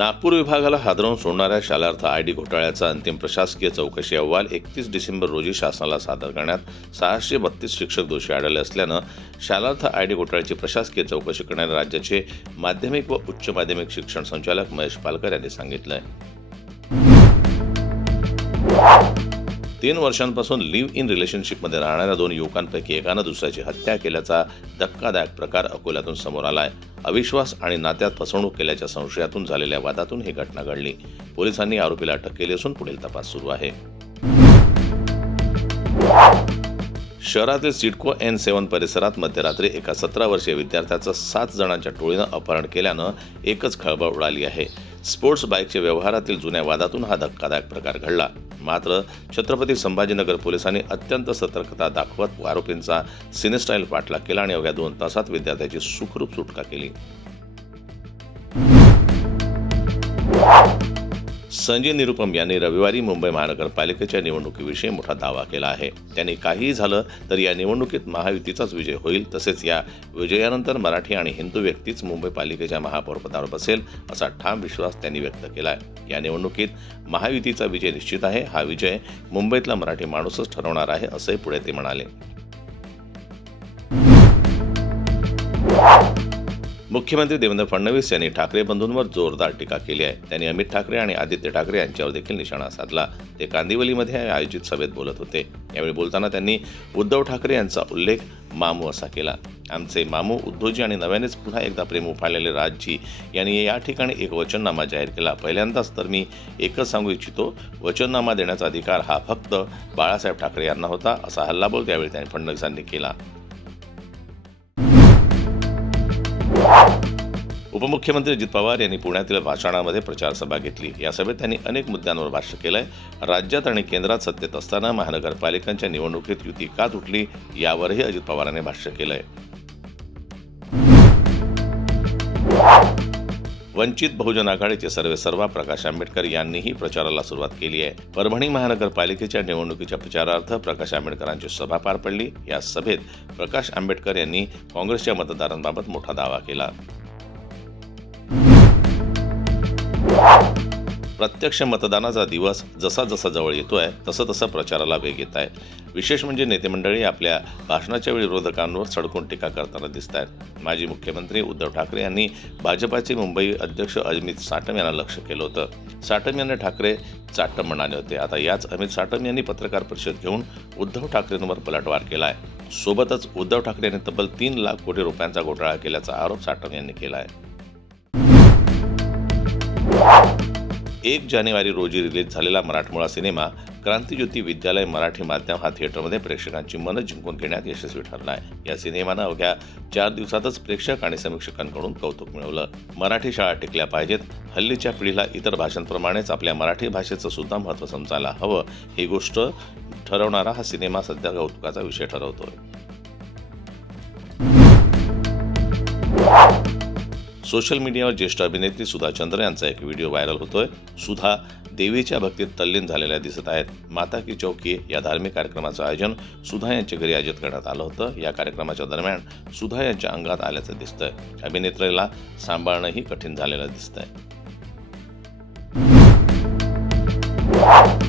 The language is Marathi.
नागपूर विभागाला हादरवून सोडणाऱ्या शालार्थ आयडी घोटाळ्याचा अंतिम प्रशासकीय चौकशी अहवाल 31 डिसेंबर रोजी शासनाला सादर करण्यात 632 शिक्षक दोषी आढळले असल्यानं शालार्थ आयडी घोटाळ्याची प्रशासकीय चौकशी करणाऱ्या राज्याचे माध्यमिक व उच्च माध्यमिक शिक्षण संचालक महेश पालकर यांनी सांगितलं. 3 वर्षांपासून लिव्ह इन रिलेशनशिपमध्ये राहणाऱ्या 2 युवकांपैकी एकानं दुसऱ्याची हत्या केल्याचा धक्कादायक प्रकार अकोल्यातून समोर आला आहे. अविश्वास आणि नात्यात फसवणूक केल्याच्या संशयातून झालेल्या वादातून ही घटना घडली. पोलिसांनी आरोपीला अटक केली असून पुढील तपास सुरू आहे. शहरातील सिडको N7 परिसरात मध्यरात्री एका 17 वर्षीय विद्यार्थ्याचं 7 जणांच्या टोळीनं अपहरण केल्यानं एकच खळबळ उडाली आहे. स्पोर्ट्स बाईकच्या व्यवहारातील जुन्या वादातून हा धक्कादायक प्रकार घडला. मात्र छत्रपती संभाजीनगर पोलिसांनी अत्यंत सतर्कता दाखवत आरोपींचा सिनेस्टाईल पाठलाग केला आणि अवघ्या 2 तासात विद्यार्थ्याची सुखरूप सुटका केली. संजय निरुपम यांनी रविवारी मुंबई महानगरपालिकेच्या निवडणुकीविषयी मोठा दावा केला आहे. त्यांनी काहीही झालं तरी या निवडणुकीत महायुतीचाच विजय होईल, तसेच या विजयानंतर मराठी आणि हिंदू व्यक्तीच मुंबई पालिकेच्या महापौरपदावर बसेल असा ठाम विश्वास त्यांनी व्यक्त केला आहे. या निवडणुकीत महायुतीचा विजय निश्चित आहे. हा विजय मुंबईतला मराठी माणूसच ठरवणार आहे असंही पुढे ते म्हणाले. मुख्यमंत्री देवेंद्र फडणवीस यांनी ठाकरे बंधूंवर जोरदार टीका केली आहे. त्यांनी अमित ठाकरे आणि आदित्य ठाकरे यांच्यावर देखील निशाणा साधला. ते कांदिवलीमध्ये आयोजित सभेत बोलत होते. यावेळी बोलताना त्यांनी उद्धव ठाकरे यांचा उल्लेख मामू असा केला. आमचे मामू उद्धवजी आणि नव्यानेच पुन्हा एकदा प्रेम उफाळलेले राजजी यांनी या ठिकाणी एक वचननामा जाहीर केला. पहिल्यांदाच तर मी एकच सांगू इच्छितो, वचननामा देण्याचा अधिकार हा फक्त बाळासाहेब ठाकरे यांना होता असा हल्लाबोल त्यावेळी त्यांनी फडणवीसांनी केला. उपमुख्यमंत्री अजित पवार यांनी पुण्यातील भाषणामध्ये प्रचार सभा घेतली. या सभेत त्यांनी अनेक मुद्द्यांवर भाष्य केलंय. राज्यात आणि केंद्रात सत्तेत असताना महानगरपालिकांच्या निवडणुकीत युती का तुटली यावरही अजित पवारांनी भाष्य केलंय. वंचित बहुजन आघाडीचे सर्वेसर्वा प्रकाश आंबेडकर यांनीही प्रचाराला सुरुवात केली आहे. परभणी महानगरपालिकेच्या निवडणुकीच्या प्रचारार्थ प्रकाश आंबेडकरांची सभा पार पडली. या सभेत प्रकाश आंबेडकर यांनी काँग्रेसच्या मतदारांबाबत मोठा दावा केला. प्रत्यक्ष मतदानाचा दिवस जसा जसा जवळ येतोय तसं तसं प्रचाराला वेग येत आहे. विशेष म्हणजे नेते मंडळी आपल्या भाषणाच्या वेळी विरोधकांवर सडकून टीका करताना दिसत आहेत. माजी मुख्यमंत्री उद्धव ठाकरे यांनी भाजपाचे मुंबई अध्यक्ष अमित साटम यांना लक्ष केलं होतं. साटम यांना ठाकरे चाटम म्हणाले होते. आता याच अमित साटम यांनी पत्रकार परिषद घेऊन उद्धव ठाकरेंवर पलटवार केलाय. सोबतच उद्धव ठाकरे यांनी तब्बल 3 लाख कोटी रुपयांचा घोटाळा केल्याचा आरोप साटम यांनी केला आहे. 1 जानेवारी रोजी रिलीज झालेला मराठमोळा सिनेमा क्रांतिज्योती विद्यालय मराठी माध्यम हा थिएटरमध्ये प्रेक्षकांची मनं जिंकून घेण्यात यशस्वी ठरला आहे. या सिनेमानं अवघ्या 4 दिवसातच प्रेक्षक आणि समीक्षकांकडून कौतुक मिळवलं. मराठी शाळा टिकल्या पाहिजेत. हल्लीच्या पिढीला इतर भाषांप्रमाणेच आपल्या मराठी भाषेचं सुद्धा महत्त्व समजायला हवं, ही गोष्ट ठरवणारा हा सिनेमा सध्या कौतुकाचा विषय ठरवतोय. सोशल मीडियावर ज्येष्ठ अभिनेत्री सुधा चंद्र यांचा एक व्हिडिओ व्हायरल होतोय. सुधा देवीच्या भक्तीत तल्लीन झालेल्या दिसत आहेत. माता की चौकी या धार्मिक कार्यक्रमाचं आयोजन सुधा यांच्या घरी आयोजित करण्यात आलं होतं. या कार्यक्रमाच्या दरम्यान सुधा यांच्या अंगात आल्याचं दिसतंय. अभिनेत्रीला सांभाळणंही कठीण झालेलं दिसतंय.